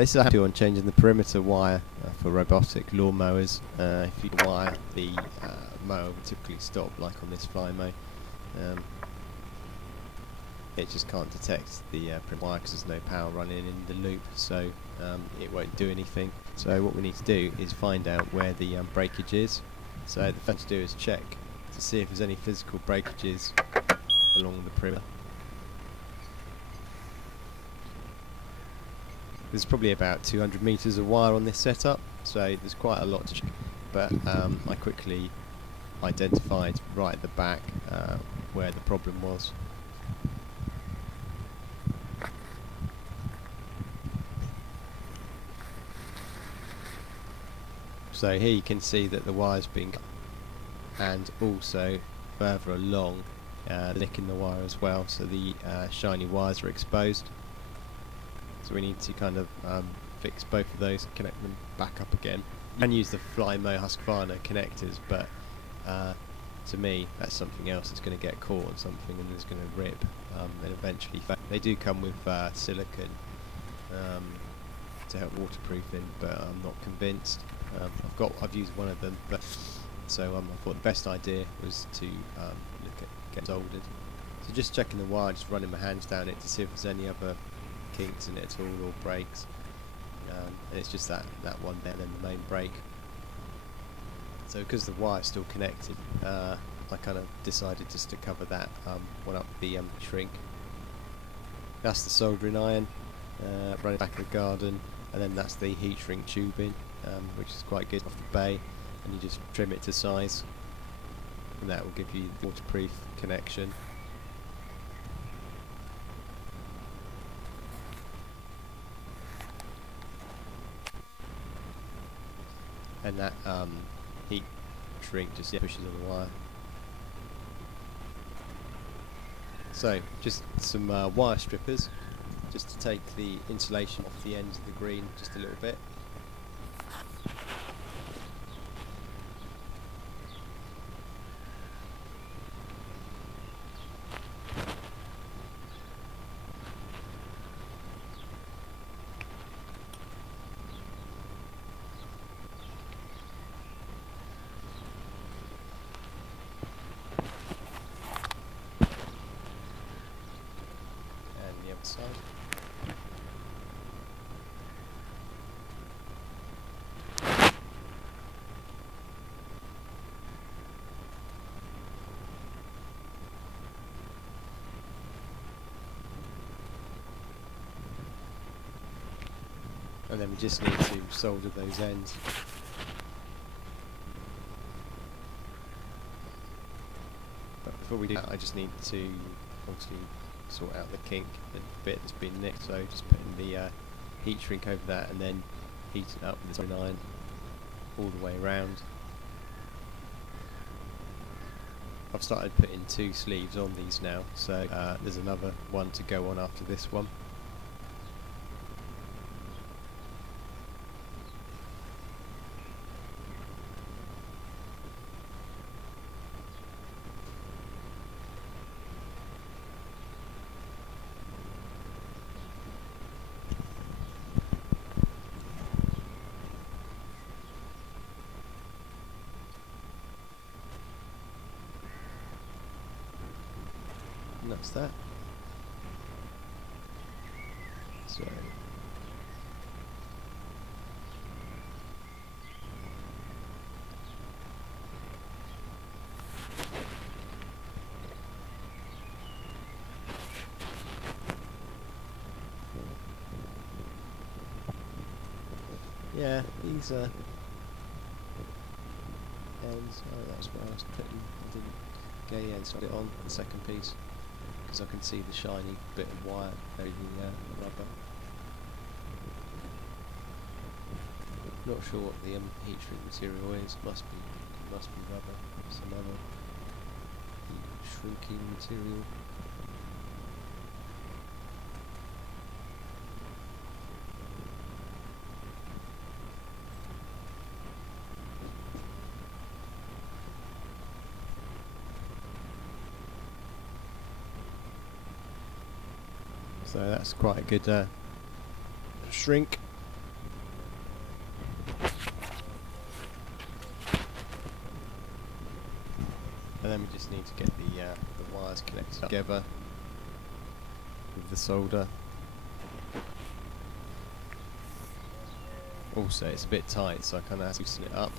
This is a do on changing the perimeter wire for robotic lawnmowers. If you wire the mower would typically stop, like on this Flymo. It just can't detect the perimeter wire because there's no power running in the loop, so it won't do anything. So what we need to do is find out where the breakage is. So the first thing to do is check to see if there's any physical breakages along the perimeter. There's probably about 200 meters of wire on this setup, so there's quite a lot to check, but I quickly identified right at the back where the problem was. So here you can see that the wire's been cut, and also further along licking the wire as well, so the shiny wires are exposed. So we need to kind of fix both of those and connect them back up again. You can use the Flymo Husqvarna connectors, but to me that's something else that's going to get caught on something and it's going to rip and eventually fail. They do come with silicone to help waterproofing, but I'm not convinced. I've used one of them, but so I thought the best idea was to look at getting soldered. So just checking the wire, just running my hands down it to see if there's any other kinks in it at all or breaks, and it's just that one there, and then the main break. So because the wire's still connected, I kind of decided just to cover that one up with the shrink. That's the soldering iron running back of the garden, and then that's the heat shrink tubing, which is quite good off the bay, and you just trim it to size, and that will give you the waterproof connection. And that heat shrink just pushes on the wire. So just some wire strippers, just to take the insulation off the ends of the green just a little bit. Side. And then we just need to solder those ends. But before we do that, I just need to obviously sort out the kink, the bit that's been nicked, so just putting the heat shrink over that and then heat it up with the soldering iron all the way around. I've started putting 2 sleeves on these now, so there's another one to go on after this one. And that's that. So yeah, these ends. Oh, that's where I was putting. I didn't get the ends on it on the second piece, because I can see the shiny bit of wire over the rubber. Not sure what the heat shrink material is. Must be rubber. Some other heat shrinking material. So that's quite a good shrink. then we just need to get the wires connected together with the solder. Also, it's a bit tight, so I kind of have to loosen it up.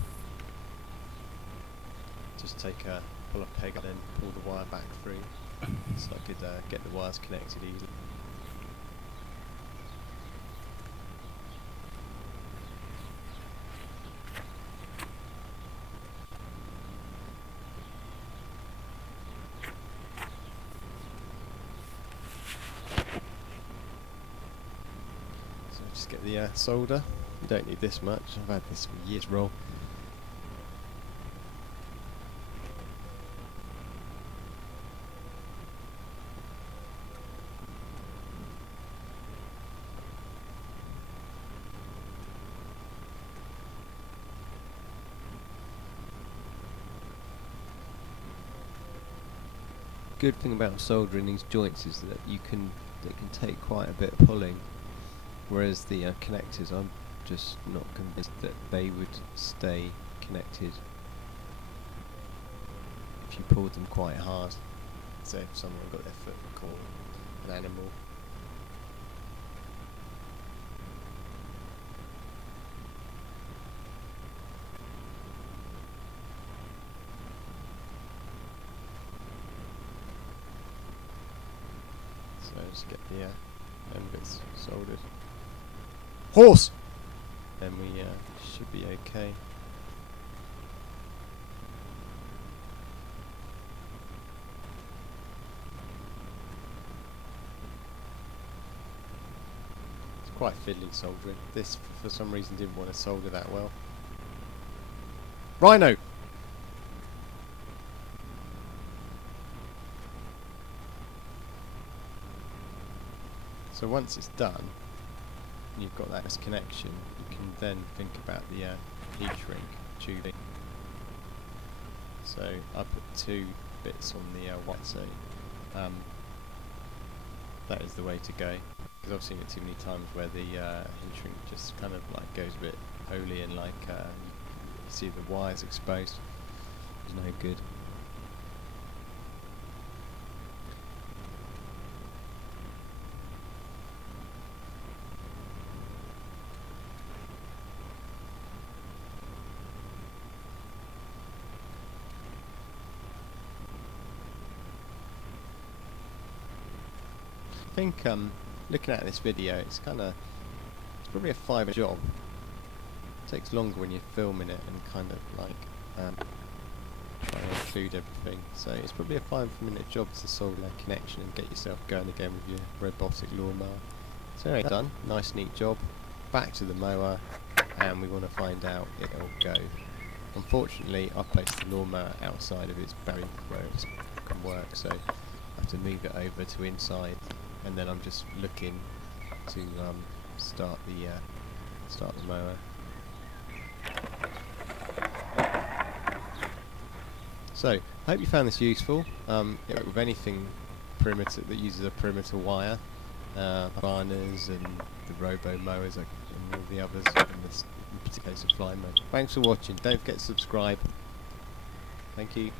Just pull a peg and then pull the wire back through, so I could get the wires connected easily. So just get the solder. You don't need this much. I've had this for years roll. Good thing about soldering these joints is that they can take quite a bit of pulling, whereas the connectors, I'm just not convinced that they would stay connected if you pulled them quite hard. Say if someone got their foot caught an animal. So just get the end bits soldered. Horse! Then we should be okay. It's quite fiddly soldering. This, for some reason, didn't want to solder that well. Rhino! So once it's done, and you've got that connection, you can then think about the heat shrink tubing. So I put 2 bits on the white, so that is the way to go. Because I've seen it too many times where the heat shrink just kind of like goes a bit holy and like you see the wires exposed. It's no good. I think looking at this video, it's probably a 5-minute job. It takes longer when you're filming it and kind of like trying to include everything. So it's probably a 5-minute job to solder that connection and get yourself going again with your robotic lawnmower. So anyway, done. Nice neat job. Back to the mower, and we want to find out if it'll go. Unfortunately, I've placed the lawnmower outside of its barrier where it can work, so I have to move it over to inside. And then I'm just looking to start the mower. So I hope you found this useful. With anything perimeter that uses a perimeter wire, banners and the robo mowers and all the others, in this particular case of Flymo. Thanks for watching. Don't forget to subscribe. Thank you.